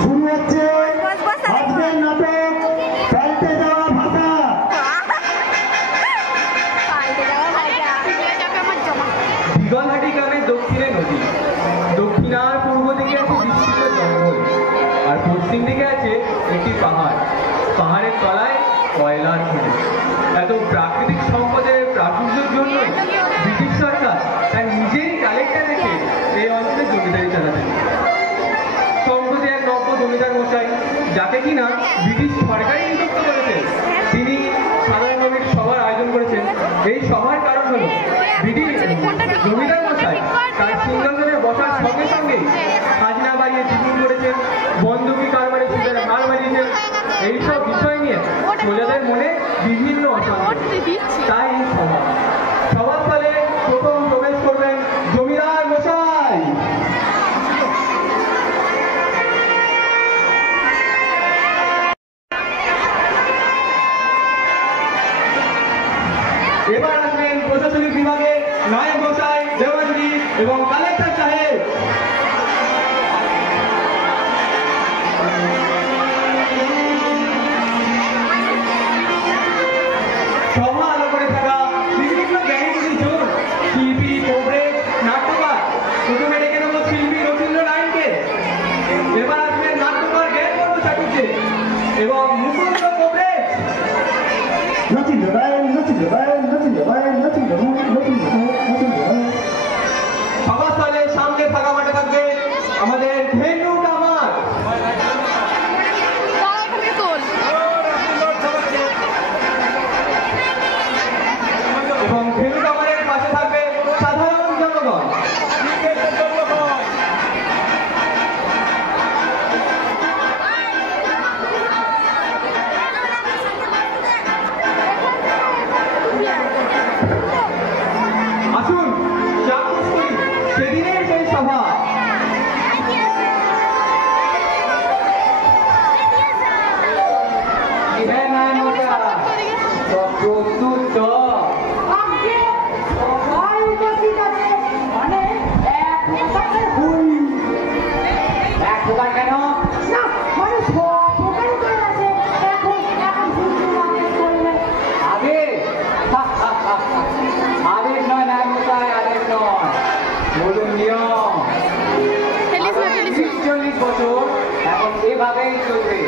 শুরু হচ্ছে আজকের নাটক পাল্টে যাওয়া ভাষা। দিগলহাটি গ্রামের দক্ষিণে নদী, দক্ষিণ আর পূর্ব দিকে আছে বিস্তৃত জঙ্গল, আর পশ্চিম দিকে আছে একটি পাহাড়। পাহাড়ের তলায় কয়লার খনি। এত প্রাকৃতিক সম্পদের প্রাচুর্যের জন্য ব্রিটিশ সরকার তার নিজেই কালেক্টর রেখে এই অঞ্চলে জমিদারি চালাতেন। সম্প্রতি এক নব্য জমিদার মশাই, যাকে কিনা ব্রিটিশ সরকারই নিযুক্ত করেছেন, তিনি সাধারণ নবীর সভার আয়োজন করেছেন। এই সভার কারণ হল ব্রিটিশ জমিদার মশাই তার সিংহাসনে বসার সঙ্গে সঙ্গেই খাজনা বাড়িয়ে দ্বিগুণ করেছেন, বন্ধকি কারবারে সুদের হার বাড়িয়েছেন। এইসব বিষয় নিয়ে প্রজাদের মনে বিভিন্ন অশান্তি। তাই এই সভার ফলে প্রথম প্রবেশ করবেন জমিদার মশাই। এবার আসবেন প্রশাসনিক বিভাগে নায়ক মশাই, দেওয়ানজি এবং কালেক্টর সাহেব। সভা আলো করে থাকা বিভিন্ন জ্ঞানী জন, শিল্পী, কবরেজ, নাট্যকার। প্রথমে ডেকে নেব শিল্পী রবীন্দ্র নারায়ণকে। এবার আসবেন নাট্যকার জ্ঞানবর্ধ চাটুর্যে এবং মুকুন্দ কবরেজ। সভাস্থলে সামনে ফাঁকা মাঠে থাকবে আমাদের ধেনু কামার। এবং ধেনু কামারের পাশে থাকবে সাধারণ জনগণ। আসুন চাকুস করি সেদিনের সেই সভা। এভাবেই চলবে,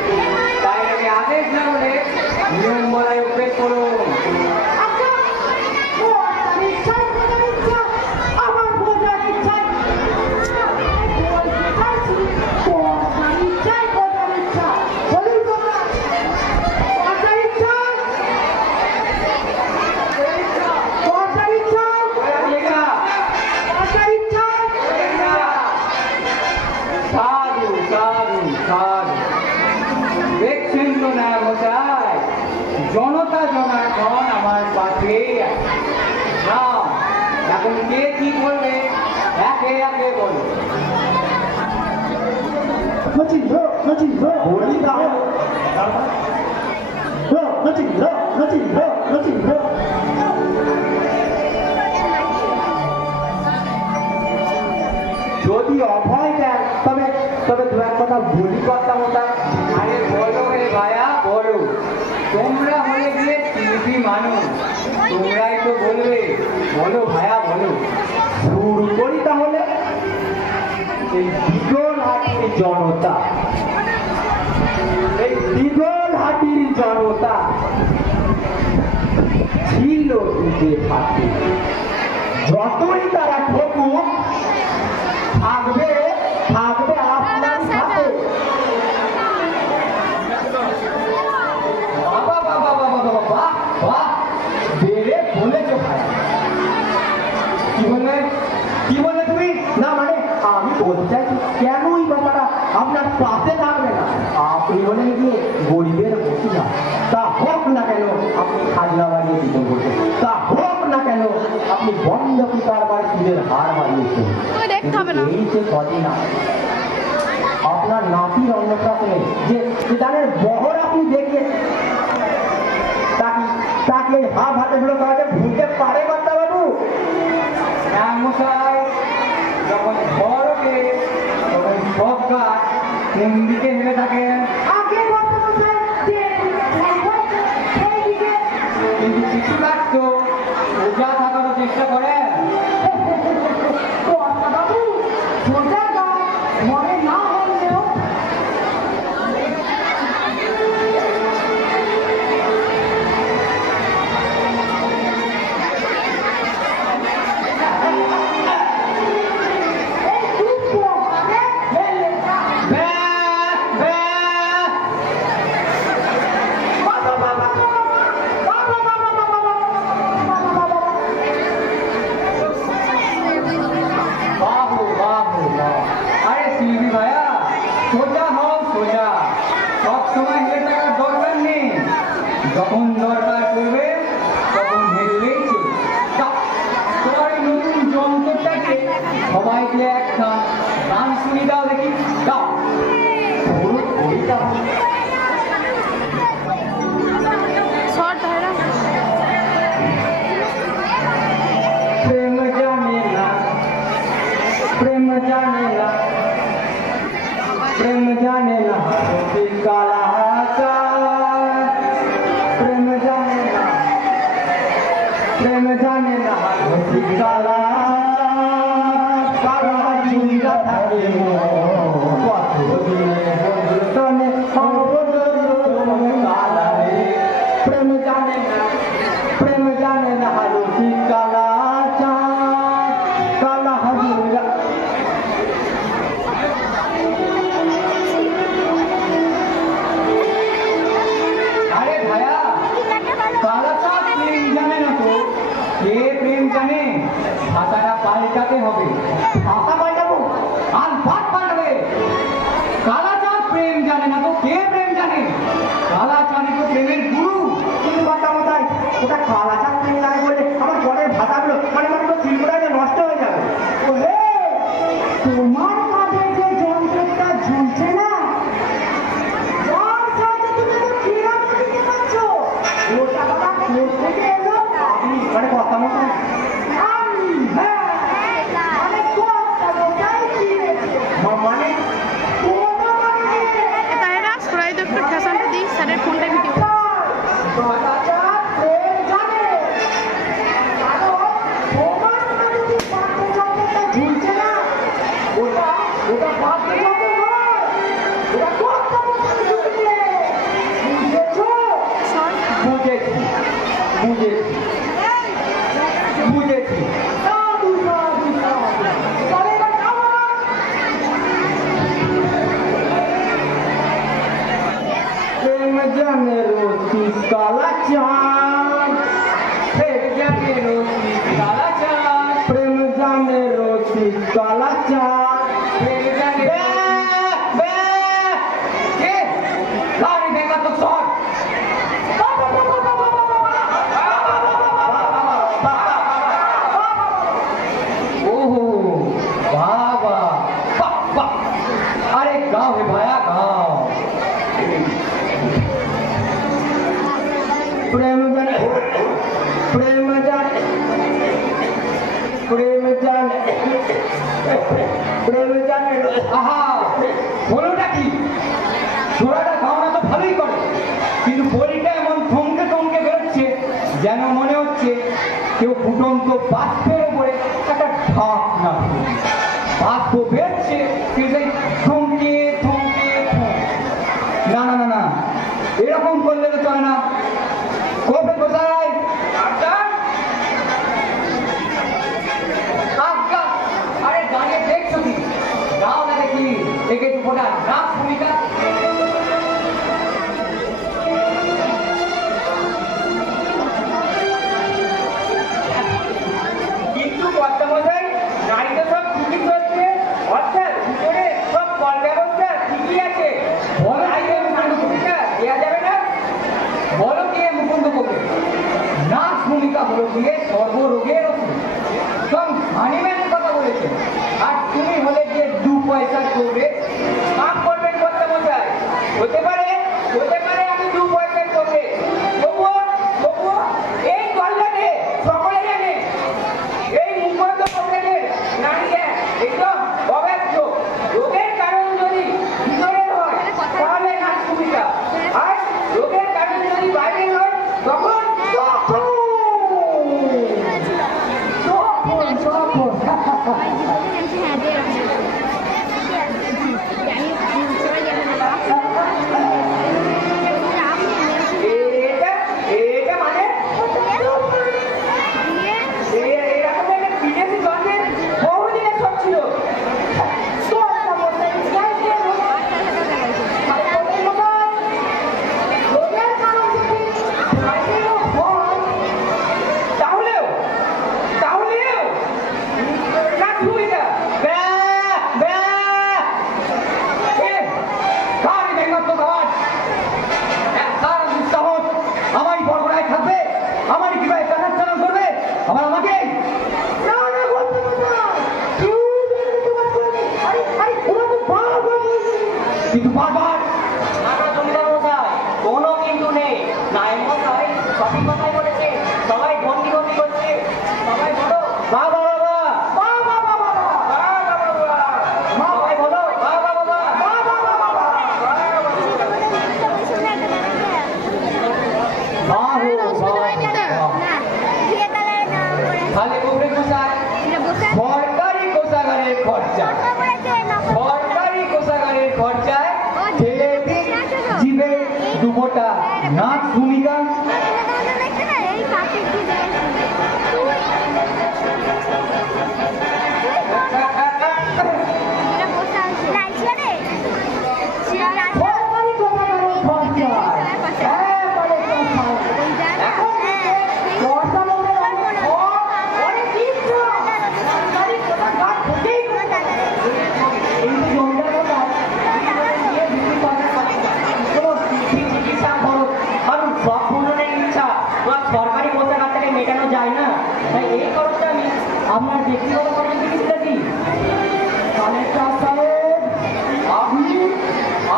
তাই আমি আদেশ না বলে নিয়ম বলায় উপেক্ষা করুন। দেখছেন তো না মশাই, জনতা জনার্দন আমার পাশে। এখন কে কি করবে একে একে বলো। যদি অভয় দেন তবে তবে দু এক কথা বলি কথা মতো। আরে বলো রে ভাইয়া বলো, তোমরা হয়ে গিয়ে শিল্পী মানুষ, তোমরাই তো বলবে। বলো ভাইয়া বলো। শুরু করি তাহলে। এই দিগলহাটির জনতা, এই দিগলহাটির জনতা ছিল যে থাকে, যতই তারা ঠকুক থাকবে থাকবে আপনার সাথে। বাবা বাবা বাবা বাবা বাহ বাহ, বেড়ে বলেছো ভাই। কি বললে কি বললে তুমি? না মানে আমি বলতে চাইছি কেন এই ব্যাপারটা আপনার পাশে থাকবে না? আপনি বলে গিয়ে গরিবের বসিয়া, তা হোক না কেন আপনি খাজনা বাড়িয়ে দিতে বলছেন, তা হোক না কেন আপনি বন্ধকি কারবার সুদের হার বাড়িয়েছেন। এই যে কদিন আপনার নাতির অন্নপ্রাশনে যে দানের বহর আপনি দেখিয়েছেন, তাকে হাত হাতে গুলো কাজে ভুলতে পারে কর্তা বাবু? মশাই যখন ঘর ওঠে তখন কোন দিকে হেলে থাকেন? কিন্তু কিছু লাগতো সোজা থাকারও চেষ্টা করেন। যখন দরকার করবে তখন হেললেই চলবে। তোমার এই নতুন যন্ত্রটাকে সবাইকে একটা গান শুনি দাও দেখি। দাও প্রেম জানে না, প্রেম জানে না, প্রেম জানে না কালা প্রেম জানে না, প্রেম জানে না কালা কালা ঝুঁকা থাকে প্রেম জানে না, প্রেম জানে না কালা কালা হাজুরা। আরে ভাইয়া কালাটা প্রেম জানে না তো, কে প্রেম জানে? ভাষাটা পাল্টাতে হবে। ভাষা পাল্টাবো? আর ভাত পাল্টাবে। কালাচাঁদ প্রেম জানে না তো কে প্রেম জানে? কালাচাঁদই তো প্রেমের গুরু। কিন্তু বাচ্চা মশাই, ওটা কালাচাঁদ প্রেম জানে বলে আমার ঘরের ভাষাগুলো মানে শিল্পটা নষ্ট হয়ে যাবে। তোমার কাঁধে যে যন্ত্রটা ঝুলছে না, যার সাথে তুমি তো ক্রীড়া শিখতে পারছ, ওটা বাবা কোথা থেকে এলো? মানে কথা মতো মানে কথা কোথায় কিনেছে? মানে তাহেরা সরাই তো একটু ফ্যাশনটা দিই স্যারের ফোনটা ভিডিও কালাচাঁদ প্রেম জানে, কারণ তোমার কাঁধে যে যন্ত্রটা ঝুলছে না, ওটা বাদ্যযন্ত্র নয়, ওটা কথা কোথায় ঝুলছে? বুঝেছো? বুঝেছি বুঝেছি বুঝেছি। সাধু সাধু সাধু, চলে এবার খাওয়া। প্রেম জানে রতি কালাচাঁদ, প্রেম জানে রতি কালাচাঁদ, প্রেম জানে রতি কালাচাঁদ, প্রেম জানে কে গাড়ি দেখা তো সর। ওহো বাবা বাবা, আরে গাও হে ভায়া গাও। প্রেম জানে, প্রেম জানে, প্রেম জানে, প্রেম জানে। আহা বলোটা কি? ছোড়াটা গাওয়া তো ভালোই করে, কিন্তু বলিটা এমন থমকে থমকে বেরোচ্ছে যেন মনে হচ্ছে কেউ ফুটন্ত বাষ্পের উপরে একটা ঢাক না বাষ্প বেরছে সেই থমকে থমকে না না না না, এরকম করলে তো চলে না। কবে কোথায় আরে দাঁড়িয়ে দেখছো কি? গাও না দেখি একে ফোটা নাচ ভূমিকা। কিন্তু কর্তামশাই গাড়িতে সব টিকিট হচ্ছে, অর্থাৎ ভিতরে কিন্তু বারবার নানা জমিদার মশাই কোনো কিন্তু নেই। নায়েব মশাই সঠিক কথাই বলেছে, সবাই ঘন্টি ঘন্টি করছে। সবাই বলো বাবা বাবা, বাবা বাবা, বাবা বাবা, সবাই বলো বাবা বাবা, বাবা বাবা। তাহলে কোবরে কোথায়? সরকারি কোষাগারের খরচা, সরকারি কোষাগারের খরচায় ছেলে জীবে দুবোটা নাচ ভূমিকা। সরকারি কোষাগার থেকে মেটানো যায় না, তাই এই খরচটা আমি আপনার ব্যক্তিগত খরচ থেকে দিতেছি। কালেক্টর সাহেব,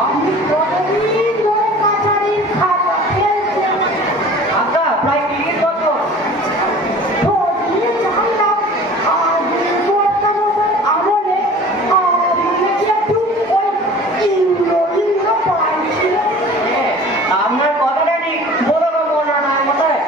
আপনি কতদিন ধরে কাছারির খাতা ফেলছেন? আচ্ছা, প্রায় 30 বছর। আপনার কথাটা ঠিক বলো না বলো না মশাই।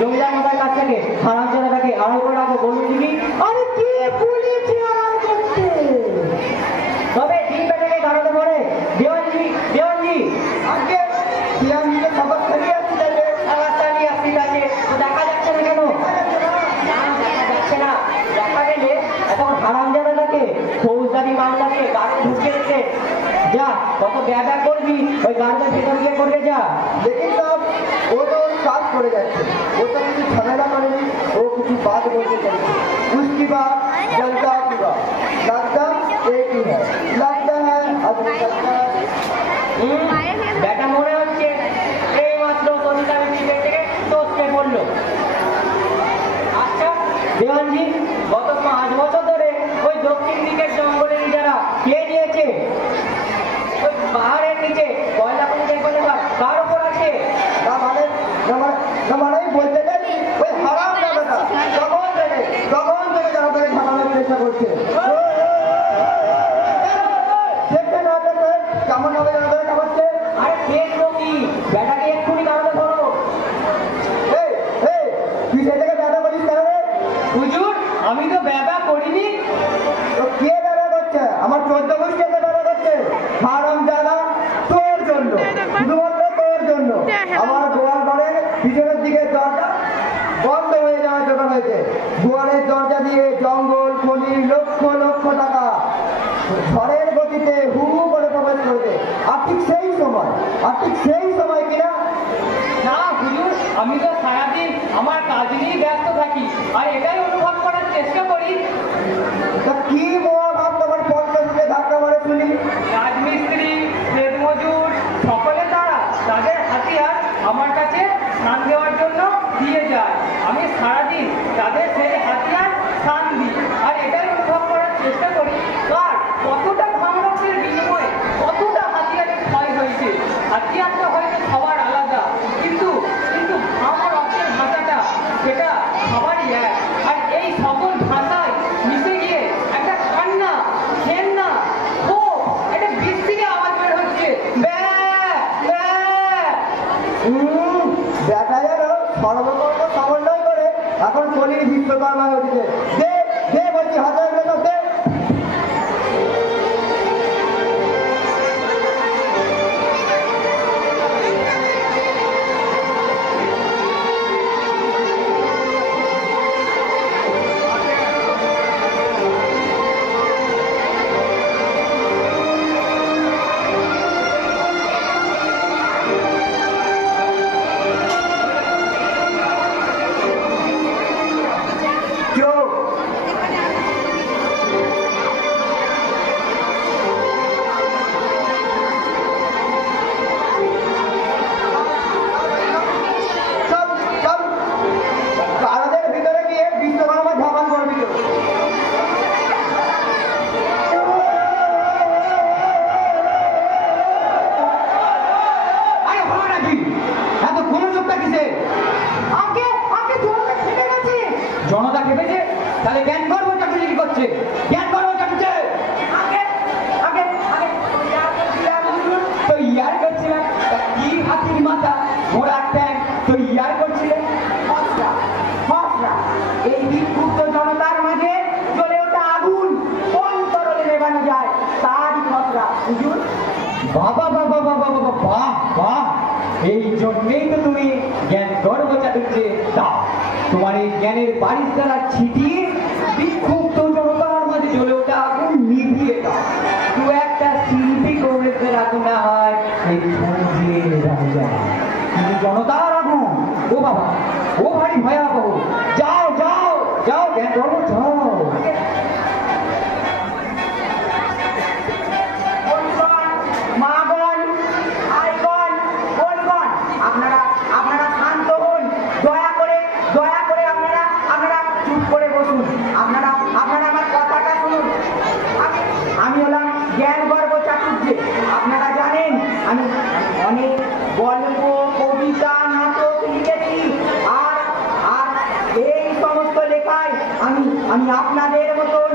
জমিদার মশাইয়ের কাছ থেকে হারামজাদাটাকে আড়াই করে রাখবো, বলুন দেখি। আরে কে বলেছে আড়াই করতে? তবে দিন পেটাকে কারণে পড়ে দেওয়ানজি, দেওয়ানজি আজকে দেওয়ানজিকে খবর খালিয়ে আসতে চাইবে, খাবার চালিয়ে আসতে চাইবে, তো দেখা যাচ্ছে না কেন? দেখা যাচ্ছে না, দেখা গেলে এখন হারামজাদাটাকে ফৌজদারি মামলা দিয়ে গাড়ি ঢুকিয়ে দিতে। যা কত ব্যবহার করবি ওই গাড়িটা ভেতর দিয়ে করবে, যা দেখি সব। ও তো কাজ করে যাচ্ছে, ও তো কিছু ঝামেলা করেনি, ও কিছু বাদ বলতে চাইছে। उसकी बात जलता की बात लगता एक ही है, लगता है अभी लगता है। बेटा মনে হচ্ছে এই মাত্র কবিতা মিছিল থেকে তোকে বললো। আচ্ছা দেওয়ানজি, গত 5 বছর ধরে ওই দক্ষিণ দিকের জঙ্গলের যারা কে নিয়েছে? ওই পাহাড়ের নিচে কয়লা খনি দেখলে কার উপর আছে? মানে বলতে চাই ওই হারাম জায়গাটা তখন থেকে জানাতে ঝামেলার চেষ্টা করছে। কেমন ভাবে জানাতে খাবাচ্ছে? আরে দেখবো কি, ব্যাটাকে এক্ষুনি জানাতে ধরো। তুই সে থেকে ব্যবসা করিস কেন রে? হুজুর, আমি তো ব্যবসা করিনি। তো কে ব্যবসা করছে? আমার 14 গোষ্ঠী ব্যবসা করছে। হারাম জায়গা তোর জন্য, শুধুমাত্র তোর জন্য। আমার গোয়াল ঘরের পিছনের দিকে দরজা বন্ধ হয়ে যাওয়ার জন্য হয়েছে। গোয়ালের দরজা দিয়ে জঙ্গল খনি লক্ষ লক্ষ টাকা ঝড়ের গতিতে হু হু করে প্রবেশ করেছে। আর ঠিক সেই সময় কিনা না হুজুর, আমি তো সারাদিন আমার কাজ নিয়েই ব্যস্ত থাকি, আর এটাই অনুভব করার চেষ্টা করি। তা কি মহাভাব তোমার পঞ্চাশে ধাক্কা মারে শুনি? রাজমিস্ত্রি, শ্রমিক মজুর সকলে তারা তাদের হাতিয়ার আমার কাছে স্নান দেওয়ার জন্য দিয়ে যায়। আমি সারাদিন তাদের সেই হাতিয়ার স্নান দিই, আর এটাই অনুভব করার চেষ্টা করি কার কতটা ঘামরক্তের বিনিময়ে কতটা হাতিয়ারের ক্ষয় হয়েছে। হাতিয়ারটা হয়তো সবার আলাদা, কিন্তু আমার রক্তের ভাষাটা সেটা সবারই এক। আর এই সকল ভাষায় মিশে গিয়ে একটা কান্না, ঘেন্না, ক্ষোভ, একটা বিস্তিরে আওয়াজ বের হচ্ছে। ব্যাটায় সর্বকর্ম সমন্বয় করে এখন শনির বিশ্বকর্মা হয়ে উঠেছে। দে দে বলছি, হাজার বেতন দে। জনতা খেপেছে, তাহলে জ্ঞান গর্ব চাকরি কি করছে? জ্ঞান গর্ব চাকরিছে তো ইয়ার করছিল। কি হাতির মাথা ঘোড়ার ট্যাঙ্ক তো ইয়ার করছিলে? এই বিক্ষুব্ধ জনতার মাঝে জ্বলে ওঠা আগুন কোন তরলে নেবানো যায় তারই খসড়া। হুজুর, বাবা বাবা বাবা বাবা, বাহ বাহ, এই জন্যেই তো তুমি জ্ঞান গর্ব চাকরিছে দাও। তোমার এই জ্ঞানের বাড়ির দ্বারা ছিটিয়ে বিক্ষুব্ধ জনতার মাঝে জ্বলে ওঠা আগুন নিভিয়ে দাও। দু একটা শিল্পী কংগ্রেসের আগুন না হয় এই ধুঁধিয়ে রাখা যায়, কিন্তু জনতার আগুন ও বাবা, ও ভারী ভয়াবহ। যাও যাও যাও, জ্ঞান গর্ব যাও। মাগণ, আইগণ, বোনগণ, আপনারা শান্ত হন। দয়া করে আপনারা চুপ করে বসুন। আপনারা আমার কথাটা শুনুন। আমি হলাম জ্ঞান গর্ব চাটুর্য। আপনারা জানেন আমি অনেক গল্প, কবিতা, নাটক লিখেছি। আর এই সমস্ত লেখায় আমি আপনাদের মতন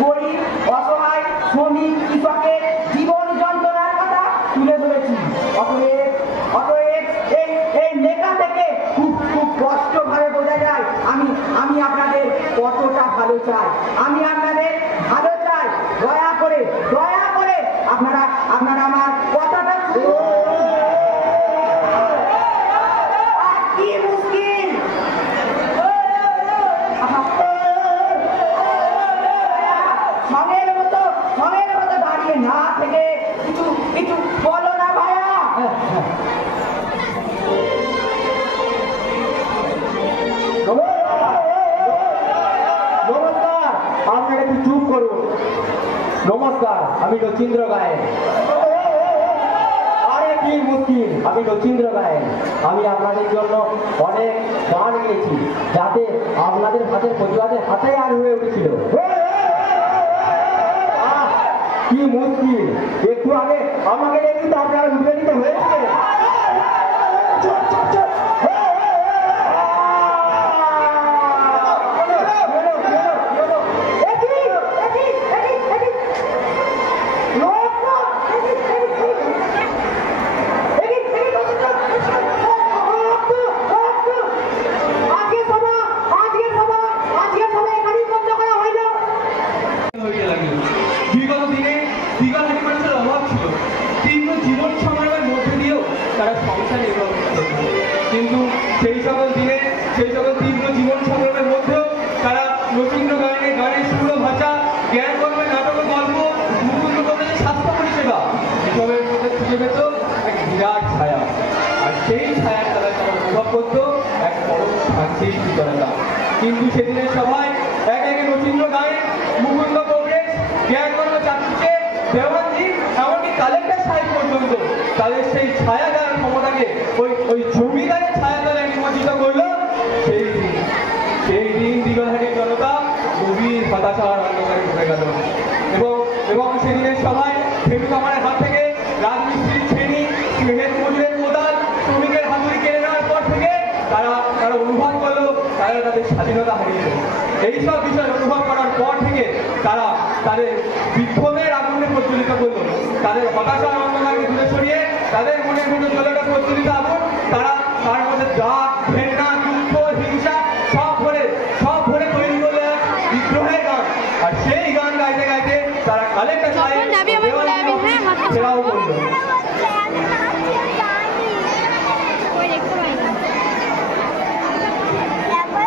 গরিব, অসহায়, শ্রমিক, কৃষকের জীবন যন্ত্রণার কথা তুলে ধরেছি। অতএব এই লেখা থেকে খুব স্পষ্টভাবে বোঝা যায় আমি আপনাদের কতটা ভালো চাই। আমি আপনাদের ভালো চাই। দয়া করে আপনারা আমার কথাটা শুনুন। কি মুশকিল! সঙ্গের মতো দাঁড়িয়ে না থেকে কিছু বলো না ভাইয়া। নমস্কার, আপনারা একটু চুপ করুন। নমস্কার, আমি রচিন্দ্র গায়েন। আরে কি মুশকিল, আমি রচিন্দ্র গায়েন। আমি আপনাদের জন্য অনেক গান গেয়েছি, যাতে আপনাদের হাতের প্রতিবাদের হাতে আর হয়ে উঠেছিল। কি মুশকিল, একটু আগে আমাকে দেখি তো আপনারা উঠে দিতে হয়েছে। বিগত দিনে দিগলহাটি মানুষের অভাব ছিল। তীব্র জীবন সংগ্রামের মধ্যে দিয়েও তারা সংসার নির্বাহ করত। কিন্তু সেই সকল তীব্র জীবন সংগ্রামের মধ্যেও তারা রবীন্দ্র গানের সুর ভাষা, জ্ঞান কর্মের নাটক, গল্প, মুকুন্দ কবিতার স্বাস্থ্য পরিষেবা এসবের মধ্যে খুঁজে পেত এক বিরাট ছায়া। আর সেই ছায়ার তারা অনুভব করত এক বড় শান্তির শীতলতা। কিন্তু সেদিনের সভায় একে রবীন্দ্র গায়েন, মুকুন্দ কংগ্রেস, জ্ঞান কর্ম চাকরিছে, দেওয়ানজি, এমনকি কালেক্টর সাহেব পর্যন্ত তাদের সেই ছায়া দেওয়ার ক্ষমতাকে ওই জমিদারের ছায়া তলে নিমজ্জিত করলো। সেই দিন দিগলহাটির জনতা গভীর হতাশার অন্ধকারে ঢুকে গেল। এবং সেদিনের সভায় ফেরু কামারের হাত থেকে রাজমিস্ত্রির ছেনি, মেহের মজুরের কোদাল, শ্রমিকের হাতুড়ি কেড়ে নেওয়ার পর থেকে তারা অনুভব করলো তারা তাদের স্বাধীনতা হারিয়ে গেল। এইসব বিষয় অনুভব করার পর থেকে তারা তাদের বিক্ষোভের আগুনে প্রজ্বলিত করলো। তাদের হতাশার অন্ধকারকে দূরে সরিয়ে তাদের মনের মধ্যে জ্বলে ওঠা প্রজ্বলিত আগুন তারা তার মধ্যে জাত ঘেন্না যুদ্ধ হিংসা সব ভরে তৈরি করলে এক বিদ্রোহের গান। আর সেই গান গাইতে গাইতে তারা কালেক্টর যখন যাবি আমায় বলে যাবি, হ্যাঁ, হাতটা ঘেরাও করলো। ওই দেখতে পাই না। তারপর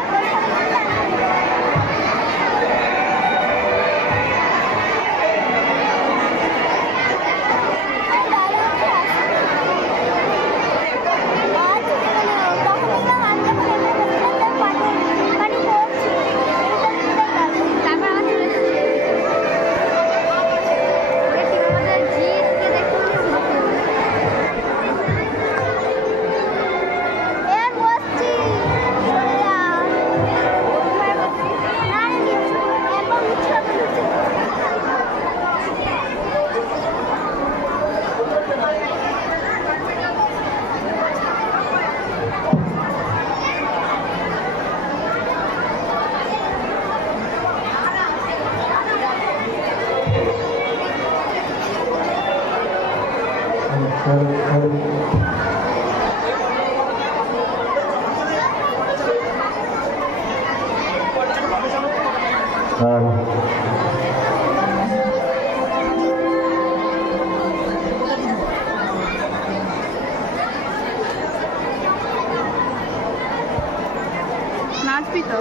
আমার চলে এসেছে। আমাদের জিতকে দেখতে নাচবি তো?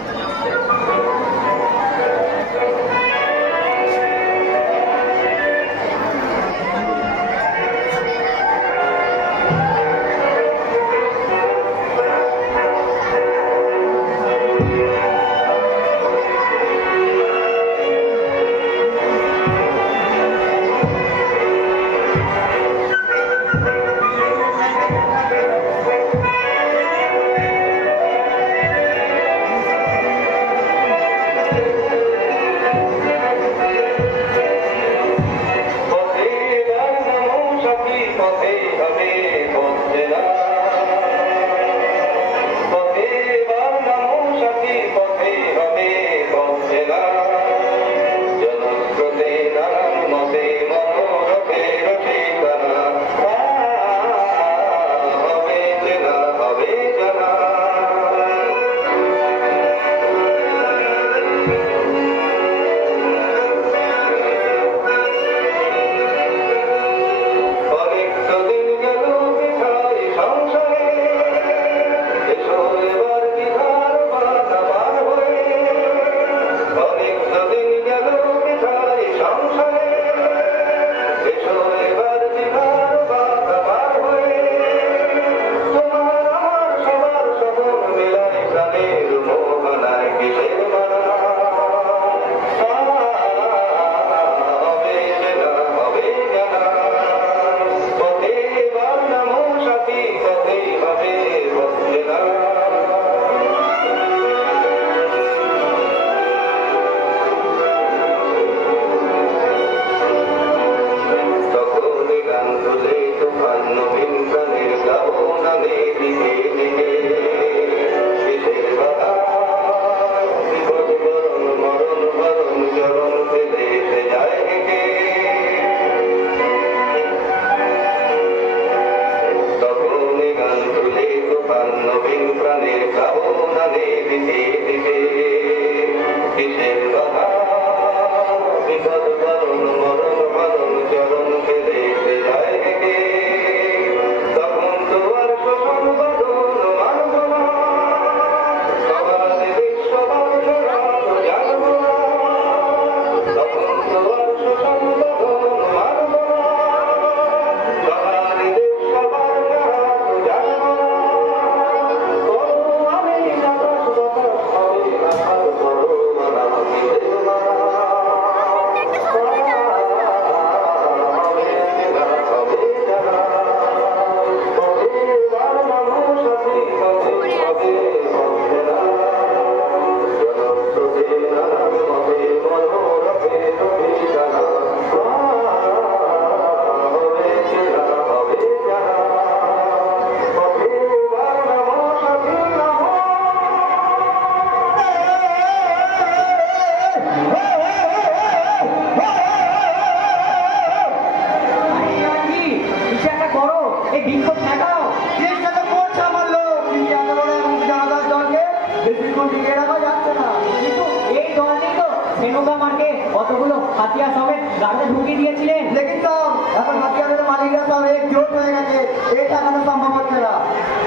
হাতিয়া সমেত গাড়িতে ঢুকিয়ে দিয়েছিলেন। লেকিন তো এখন হাতিয়ারের মালিকরা সব একজোট হয়ে গেছে, এই ঠেকানো সম্ভব হচ্ছে না।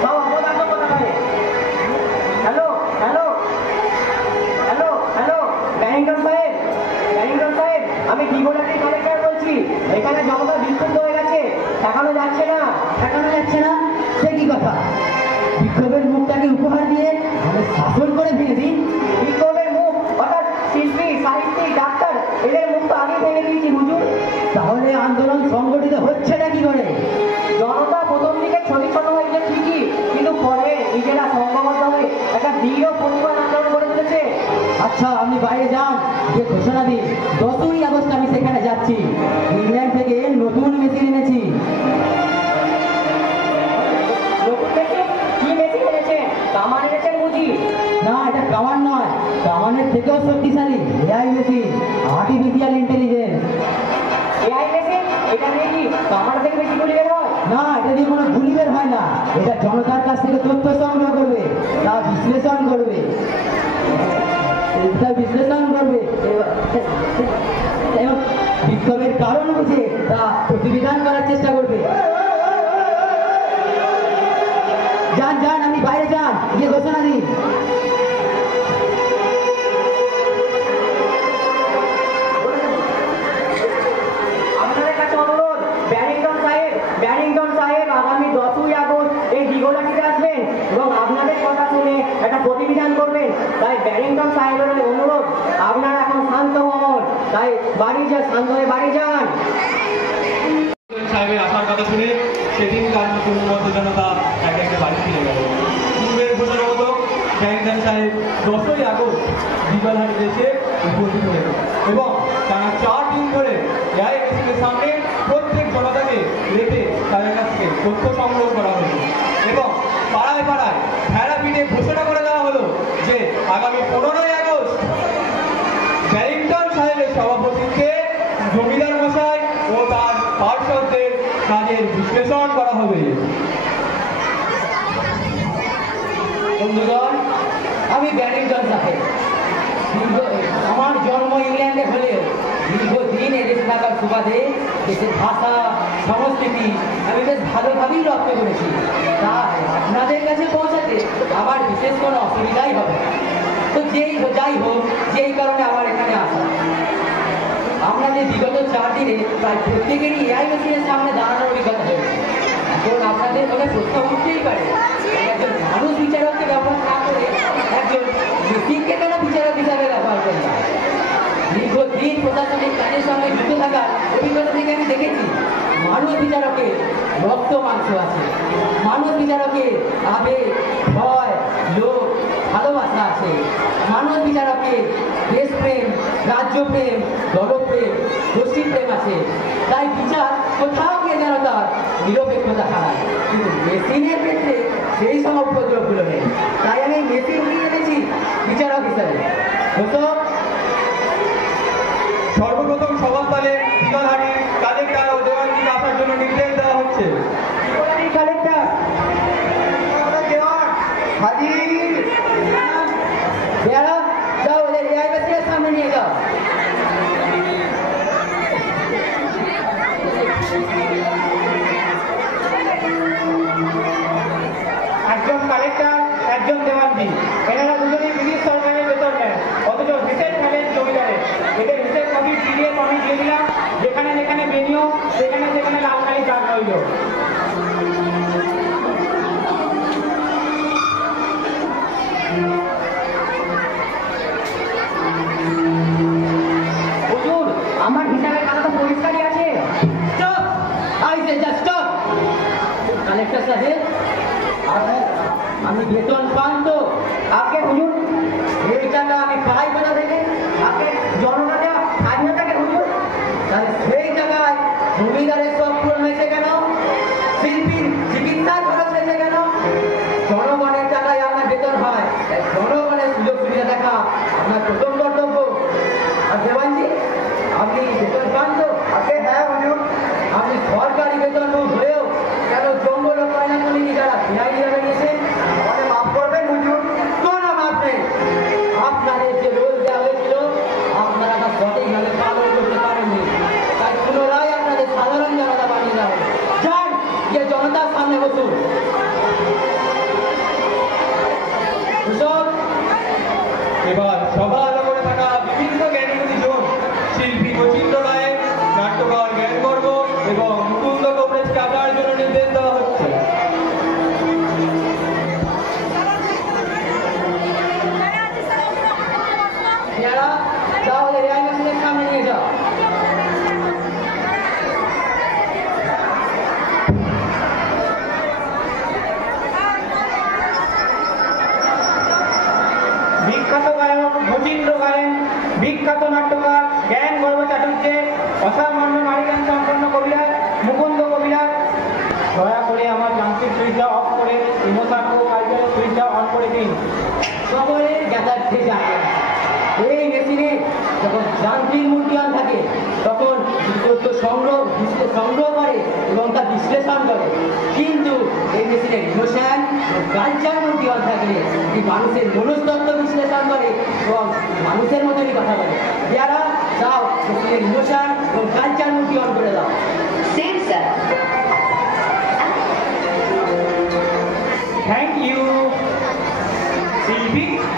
সব অপদার্থ কথা হয়। হ্যালো হ্যালো হ্যালো হ্যালো ব্যারিংটন সাহেব, ব্যারিংটন সাহেব, আমি দিগোলাটির কালেক্টর বলছি। এখানে জনতা বিক্ষুব্ধ হয়ে গেছে, ঠেকানো যাচ্ছে না। ঠেকানো যাচ্ছে না? সে কি কথা? বিক্ষোভের মুখটাকে উপহার দিয়ে আমি শাসন করে ভেঙে দিন। বিক্ষোভের মুখ অর্থাৎ শিল্পী, সাহিত্যিক, ডাক্তার, এদের মুখ তো আগে ভেঙে দিয়েছি হুজুর। তাহলে আন্দোলন সংগঠিত হচ্ছে না কি করে? জনতা প্রথম দিকে ছবি ছোট হয়েছে ঠিকই, কিন্তু পরে নিজেরা সংঘবদ্ধ হয়ে একটা দৃঢ় পরিবার আন্দোলন করে তুলেছে। আচ্ছা, আপনি বাইরে যান, যে ঘোষণা দিন 10ই আগস্ট আমি সেখানে যাচ্ছি। ইংল্যান্ড থেকে নতুন মেশিন এনেছি। নতুন মেশিন? কি মেশিন এনেছেন? কামান এনেছেন বুঝি? না, এটা কামান নয়, কামানের থেকেও শক্তিশালী AI machine, artificial intelligence. AI machine? এটা দিয়ে কি কামান থেকে বেশি গুলি বের হয়? না, এটা দিয়ে কোনো গুলি বের হয় না। এটা জনতার কাছ থেকে তথ্য সংগ্রহ করবে, তা বিশ্লেষণ করবে। এবং বিক্ষোভের কারণ বুঝে তা প্রতিবিধান করার চেষ্টা করবে। যান যান, আপনি বাইরে যান, গিয়ে ঘোষণা দিন। আপনাদের কাছে অনুরোধ, ব্যারিংটন সাহেব আগামী 10ই আগস্ট এই দিগোলাটিতে আসবেন এবং আপনাদের কথা শুনে একটা প্রতিবিধান করবেন। তাই ব্যারিংটন সাহেবের অনুরোধ, আপনারা এখন শান্ত হন, তাই বাড়ি যান, শান্ত হয়ে বাড়ি যান। সাহেবের আসার কথা শুনে সেদিনকার নতুন মতো জনতা একে একে বাড়ি ফিরে গেল। পূর্বের ঘোষণা মতো ব্যারিংটন সাহেব 10ই আগস্ট দিগলহাটি এসে উপস্থিত হলেন এবং টানা 4 দিন ধরে এআই মেশিনের সামনে প্রত্যেক জনতাকে রেখে তাদের কাছ থেকে তথ্য সংগ্রহ করা হলো এবং পাড়ায় পাড়ায় ভেড়া পিঠে ঘোষণা করে দেওয়া হলো যে আগামী 15ই আগস্ট ব্যারিংটন সাহেবের সভাপতিত্বে জমিদার মশাই ও তার পার্ষদদের কাজের বিশ্লেষণ করা হবে। বন্ধুগণ, আমি ব্যারিংটন সাহেব। আমার জন্ম ইংল্যান্ডে হলেও দীর্ঘদিন এদেশে থাকার সুবাদে দেশের ভাষা, সংস্কৃতি আমি বেশ ভালোভাবেই রপ্ত করেছি। তাই আপনাদের কাছে পৌঁছাতে আমার বিশেষ কোনো অসুবিধাই হবে না। তো যাই হোক, যেই কারণে আমার এখানে আসা, আমরা যে বিগত 4 দিনে প্রায় প্রত্যেকেরই এআই মেশিনের সামনে দাঁড়ানোর অভিজ্ঞতা হয়েছে। এখন আপনাদের মনে প্রশ্ন উঠতেই পারে, একজন মানুষ বিচারককে ব্যবহার না করে একজন মেশিনকে কেন বিচারক হিসাবে ব্যবহার করলাম? দীর্ঘদিন প্রশাসনিক কাজের সঙ্গে যুক্ত থাকার অভিজ্ঞতা থেকে আমি দেখেছি, মানুষ বিচারকের রক্ত মাংস আছে, মানুষ বিচারকের আবেগ, ভয়, লোভ, ভালোবাসা আছে, মানুষ বিচারকের দেশপ্রেম, রাজ্যপ্রেম, দলপ্রেম, গোষ্ঠীপ্রেম আছে। তাই বিচার কোথাও গিয়ে যেন তার নিরপেক্ষতা হারায়, কিন্তু মেশিনের ক্ষেত্রে সেই সব উপদ্রবগুলো নেই। তাই আমি মেশিন নিয়ে এনেছি বিচারক হিসাবে। সর্বপ্রথম সভাস্থলে দিগলহাটির কালেক্টর ও দেওয়ানজিকে আসার জন্য নির্দেশ দেওয়া হচ্ছে। কালেক্টর হাজির। যাও, ওদের এআই মেশিনের সামনে নিয়ে যাও। একজন কালেক্টর, একজন দেওয়ানজি, এনারা দুজনেই ব্রিটিশ সরকারের বেতন নেন, অথচ বিশেষ ফ্যানের জমিদারে। এদের বিশেষ কপি পিডিএফ আমি দিয়ে দিলাম, যেখানে যেখানে বেনিও সেখানে সেখানে লাল কালি দাগ রইল। হুজুর, আমার হিসাবের খাতা তো পরিষ্কারই আছে। Stop! I say just stop! Collector সাহেব, আমি বেতন পান তো? আগে হুজুর, এই টাকা আমি পাই কোথা থেকে? আগে জনগণটা খাজনা থাকে হুজুর। তাহলে সেই টাকায় জমিদারের সব পূরণ হয়েছে কেন? শিল্পীর চিকিৎসার খরচ হয়েছে কেন? জনগণের টাকায় আপনার বেতন হয়, তাই জনগণের সুযোগ সুবিধা দেখা আপনার প্রথম কর্তব্য। আর দেওয়ানজি, আপনি বেতন পান তো? আগে হ্যাঁ হুজুর। আপনি সরকারি বেতন ধরেও কেন জঙ্গল ও কয়লা খনি যারা ফিরাই নিয়েছেন? আমাকে মাফ করবেন হুজুর। কোনো মাপ নেই। আপনাদের বিখ্যাত গায়ক মচিন্দ্র গায়েন, বিখ্যাত নাট্যকার জ্ঞান গর্ব চাটুর্যে, অসামান্য নারীগান সম্পন্ন কবিরাজ মুকুন্দ কবিরাজ, দয়া করে আমার যান্ত্রিক সুইচটা অফ করে ইমোশন ও কালচারের সুইচটা অন করে দিন। সকলের জ্ঞাতার্থে জানে এই মেশিনে যখন যান্ত্রিক মূর্তি অন থাকে তখন তথ্য সংগ্রহ করে এবং তা বিশ্লেষণ করে, কিন্তু এই মেশিনের ইমোশন ও কালচার মূর্তি অন থাকলে এটি মানুষের মনস্তত্ত্ব বিশ্লেষণ করে এবং মানুষের মতনই কথা বলে। যারা যাও মেশিনের ইমোশন এবং কালচার মূর্তি অন করে দাও। Thank you.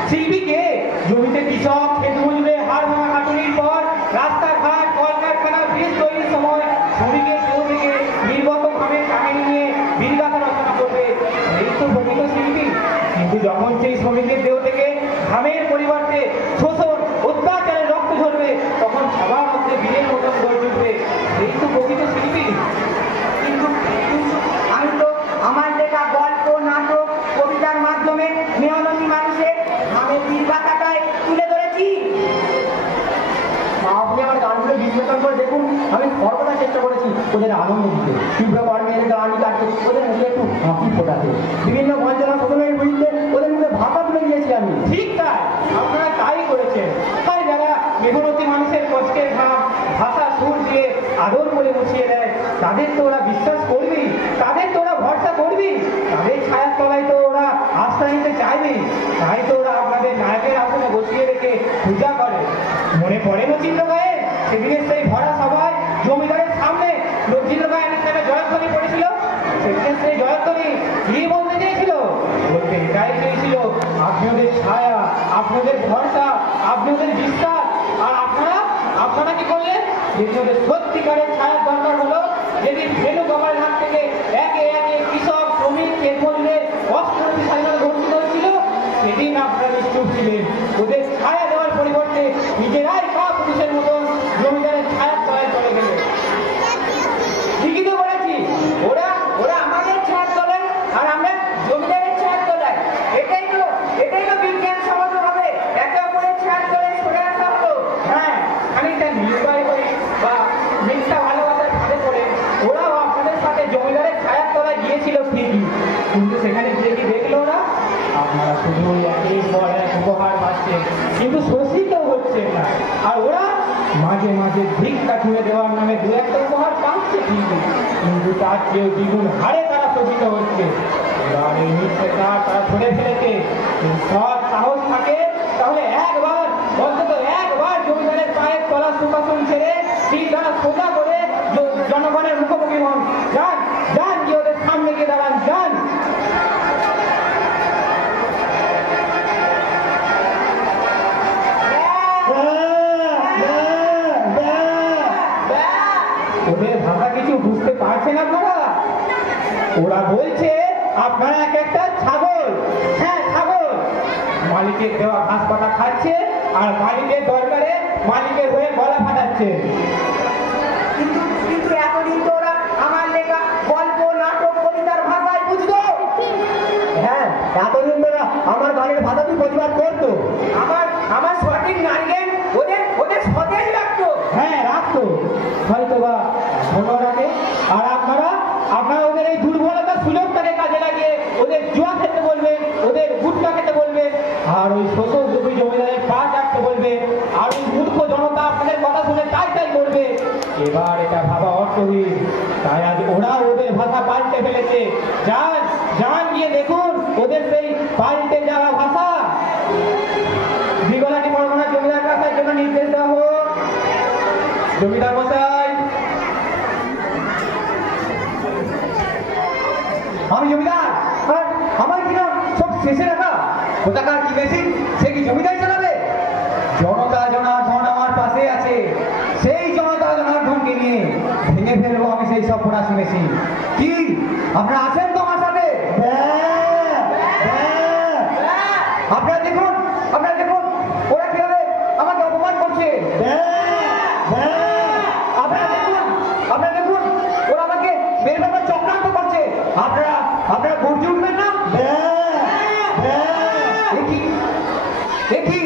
শিল্পীকে জমিতে কৃষক খেতে মজুরে হাড় ভাঙা কাটুনির পর রাস্তাঘাট কলকারখানা ব্রিজ তৈরির সময় শ্রমিকের দেহ থেকে নির্গত ঘামের কাহিনী নিয়ে বীরগাথা রচনা করবে, এই তো প্রকৃত শিল্পী। কিন্তু যখন সেই শ্রমিকের দেহ থেকে ঘামের পরিবর্তে শোষণ অত্যাচারের রক্ত ঝরবে, তখন সবার মধ্যে বীরের মতন গড়ে উঠবে, এই তো প্রকৃত শিল্পী। কিন্তু আমি তো আমার লেখা গল্প, নাটক, কবিতার মাধ্যমে মেহনতি মানুষের ঘামের বীরগাথাটাই তুলে ধরেছি। আপনি আমার গানগুলো বিশ্লেষণ করে দেখুন, আমি সর্বদা চেষ্টা করেছি ওদের আনন্দ দিতে, তীব্র কর্মের গান কাটতে, ওদের মুখে একটু হাসি ফোটাতে, বিভিন্ন বঞ্চনা শোধনের বিরুদ্ধে ওদের মুখে ভাষা তুলে দিয়েছি আমি। ঠিক তাই, আপনারা তাই করেছেন। তাই যারা মেহনতি মানুষের কষ্টের ঘাম ভাষা সুর দিয়ে আদর করে মুছিয়ে দেয়, তাদের তো ওরা বিশ্বাস করবি, তাদের তো ওরা ভরসা করবি, তাদের ছায়ার তলায় তো ওরা আশ্রয় নিতে চাইবে। তাই তো ওরা আপনাদের নায়কের আসনে বসিয়ে রেখে পূজা করে। মনে পড়ে মচিন্দ্র গায়ে সেদিনের সেই ভরা সভায় জমিদারের সামনে মচিন্দ্র গায়ের নামে জয়ধ্বনি পড়েছিল? সেদিনের সেই জয়ধ্বনি কি বলতে চেয়েছিল? বলতে এটাই চেয়েছিল, আপনি ওদের ছায়া, আপনাদের ভরসা, আপনাদের বিশ্বাস। আর আপনারা কি করলেন? যেদিন ওদের সত্যিকারের ছায়ার দরকার হলো, যেদিন ভেনুগোপাল হাট থেকে একে একে কৃষক, শ্রমিক, ক্ষেতমজুরের অস্ত্রনীতি স্বাধীনতা বঞ্চিত হচ্ছিল, সেদিন আপনারা নিশ্চুপ ছিলেন। ওদের ছায়া দেওয়ার পরিবর্তে নিজেরাই পুরুষের মতন জমিদারের ছায়ার তলায় চলে গেলেন। ঠিকই তো বলেছি, ওরা আমাদের ছায়ার তলায় আর আমরা জমিদারের ছায়ার তলায়। এটাই তো বিজ্ঞান সমাজ হবে, একে অপরের ছায়ার তলায় সরে আসা হলো। হ্যাঁ, খানিকটা নির্ভয় করে বা মিথ্যা ভালোবাসার ফাঁদে পড়ে ওরাও আপনাদের সাথে জমিদারের ছায়ার তলায় গিয়েছিল ঠিকই, কিন্তু সেখানে গিয়ে কি দেখলো ওরা? আপনারা শুধু একের পর এক উপহার পাচ্ছেন, কিন্তু শোষিত হচ্ছে না। আর ওরা মাঝে মাঝে ভিক্ষা ছুঁড়ে দেওয়ার নামে দু একটা উপহার পাচ্ছে ঠিকই, কিন্তু তার চেয়েও দ্বিগুণ হারে তারা শোষিত হচ্ছে। এবার এই মিথ্যে তারা ধরে ফেলেছে। সৎ সাহস থাকে তাহলে অন্তত একবার জমিদারের পায়ের তলা সুখাসন ছেড়ে ঠিক তারা সোজা করে জনগণের মুখোমুখি হন। যান গিয়ে ওদের সামনে গিয়ে দাঁড়ান, যান। ওদের ভাষা কিছু বুঝতে পারছেন আপনারা? ওরা বলছে আপনারা এক একটা ছাগল। হ্যাঁ, ছাগল। মালিকের দেওয়া ঘাস পাতা খাচ্ছে আর মালিকের দরকারে মালিকের হয়ে গলা ফাটাচ্ছে। কিন্তু এতদিন তো ওরা আমার লেখা গল্প, নাটক, কবিতার ভাষায় বুঝতো। হ্যাঁ, এতদিন তোরা আমার গানের ভাষাতেই প্রতিবাদ করতো। আমার সঠিক নারীদের ওদের সতেজ রাখতো। হ্যাঁ, রাখতো, হয়তো বা এখনো রাখে। আর আপনারা ওদের এই দুর্বলতার সুযোগটাকে কাজে লাগিয়ে ওদের জুয়া খেতে বলবে, ওদের গুটকা খেতে বলবে, আর ওই শোষক দুটি জমিদারের পা চাটতে বলবে, আর ওই মূর্খ জনতা আপনাদের কথা শুনে তাই করবে। এবার এটা ভাবা অর্থহীন। তাই আজ ওরা ওদের ভাষা পাল্টে ফেলেছে। যান গিয়ে দেখুন ওদের সেই পাল্টে যাওয়া ভাষা। বিগলাটি পরগনা জমিদার কাছার জন্য নির্দেশ দেওয়া হোক। জমিদার মশাই, আমি জমিদার, আর আমার কিনা সব শেষে রাখা কোথাকার কি মেশিন, সে কি জমিদার চালাবে? জনতা জনার্দন আমার পাশে আছে, সেই জনতা জনার্দনকে নিয়ে ভেঙে ফেলবো আমি সেই সব ফরাসি মেশিন। কি আপনারা আছেন তো আমার সাথে? আপনারা দেখুন ওরা কিভাবে আমাকে অপমান করছে। আপনারা দেখুন ওরা আমাকে মেরে ব্যাপার চক্রান্ত করছে। আপনারা গর্জে উঠবেন না? দেখি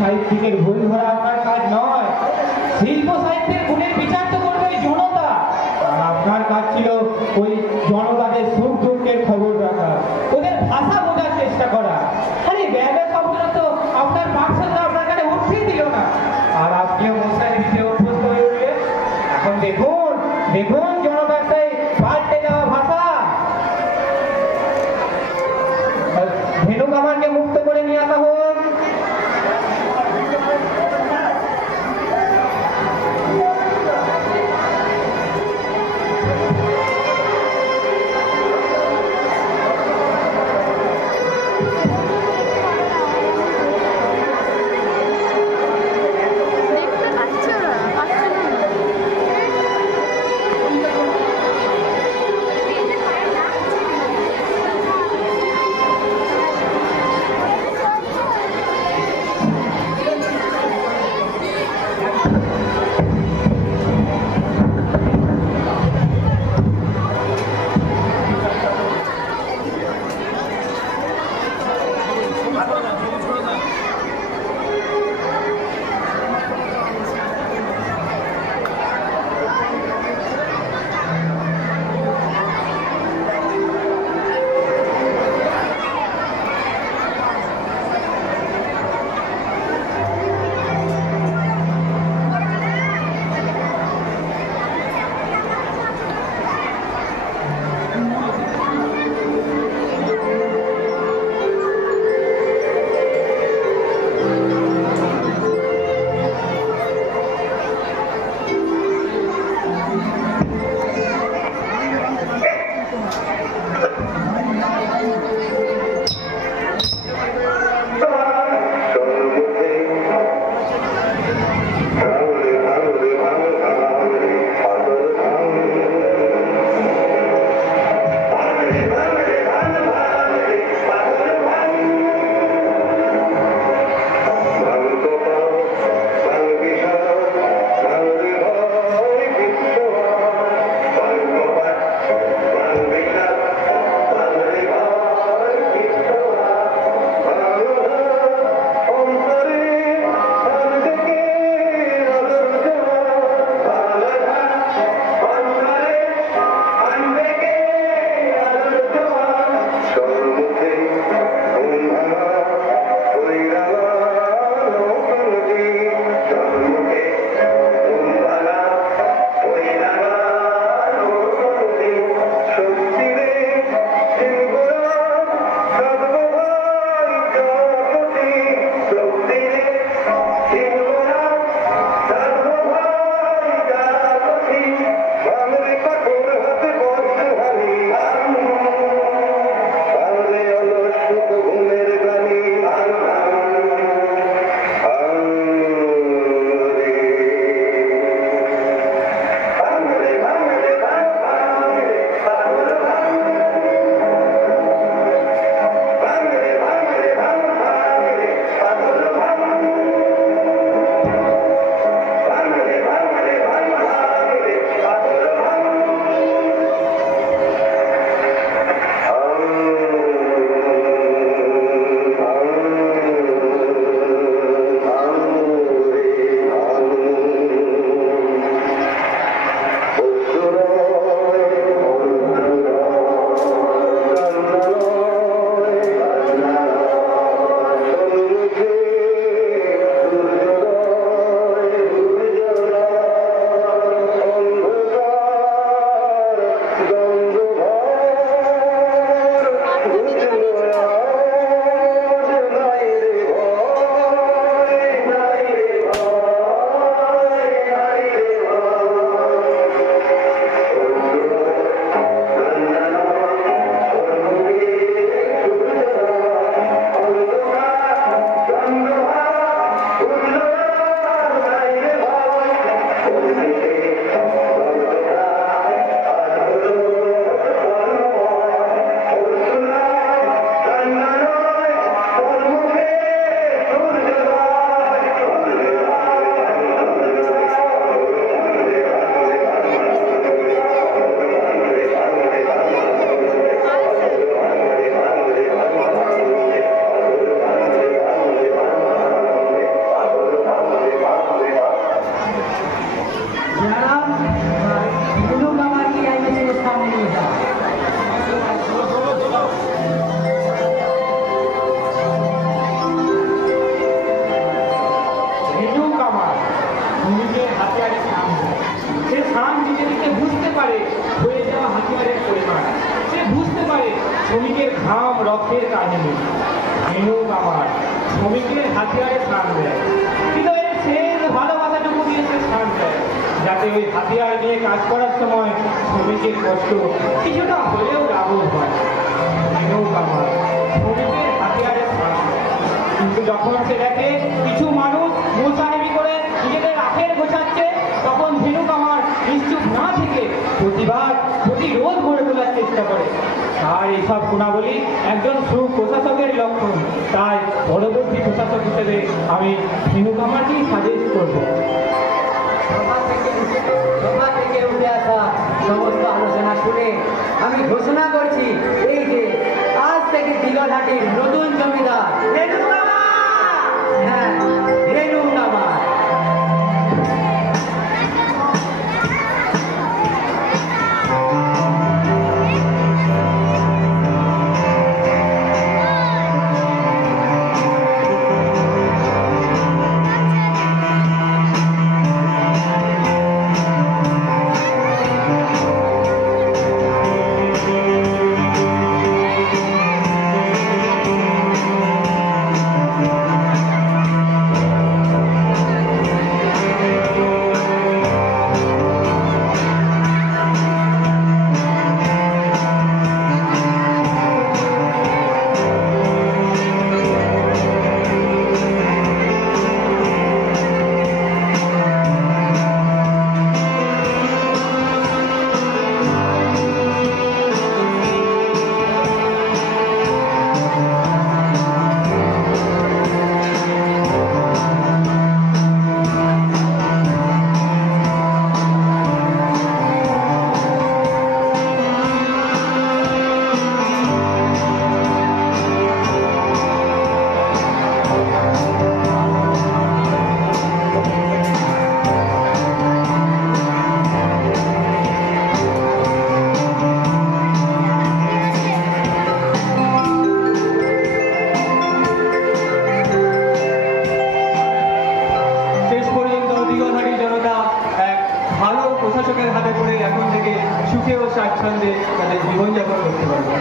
সাহিত্যিকের ভুল ধরা আপনার কাজ নয়। শিল্প সাহিত্যের গুণের বিচার তো করবে ওই জনতা, আর আপনার কাজ ছিল ওই জনতাদের সুখ দুঃখের খবর রাখা, ওদের ভাষা বোঝার চেষ্টা করা। আরে ব্যাগের শব্দটা তো আপনার মাকসাদটা আপনার কাছে উঠতেই দিল না, আর আপনিও মশাই দিতে অভ্যস্ত হয়ে উঠলেন। এখন দেখুন দেখুন জনতার সেই পাল্টে যাওয়া ভাষা। ধেনু কামানকে মুক্ত করে নিয়ে আসা হোক। ঘাম রক্তের কাজ নেই। ভেনু কামার শ্রমিকের হাতিয়ারে ছাড় দেয়, হৃদয়ের শেষ ভালোবাসাটুকু দিয়ে সে ছাড় দেয়, যাতে ওই হাতিয়ার নিয়ে কাজ করার সময় শ্রমিকের কষ্ট কিছুটা হলেও লাঘব হয়। ভেনু কামার শ্রমিকের হাতিয়ারে ছাড় দেয়। কিন্তু যখন সে দেখে কিছু মানুষ মোসাহেবি করে নিজেদের আখের গোছাচ্ছে, তখন ভেনু কামার নিশ্চুপ না থেকে প্রতিরোধ গড়ে তোলার চেষ্টা করে। আর এইসব গুণাবলী একজন সুপ্রশাসকের লক্ষণ। তাই পরবর্তী প্রশাসক হিসেবে আমি ভেনু কামারকেই সাজেস্ট করবো। সভা থেকে উঠে আসা সমস্ত আলোচনা শুনে আমি ঘোষণা করছি, এই যে আজ থেকে দিগলহাটির নতুন জমিদার রেণু কামার। হ্যাঁ, রেণু কামার। শেষ পর্যন্ত দিগলহাটি জনতা এক ভালো প্রশাসকের হাতে পড়ে এখন থেকে সুখে ও স্বাচ্ছন্দ্যে তাদের জীবনযাপন করতে পারবে।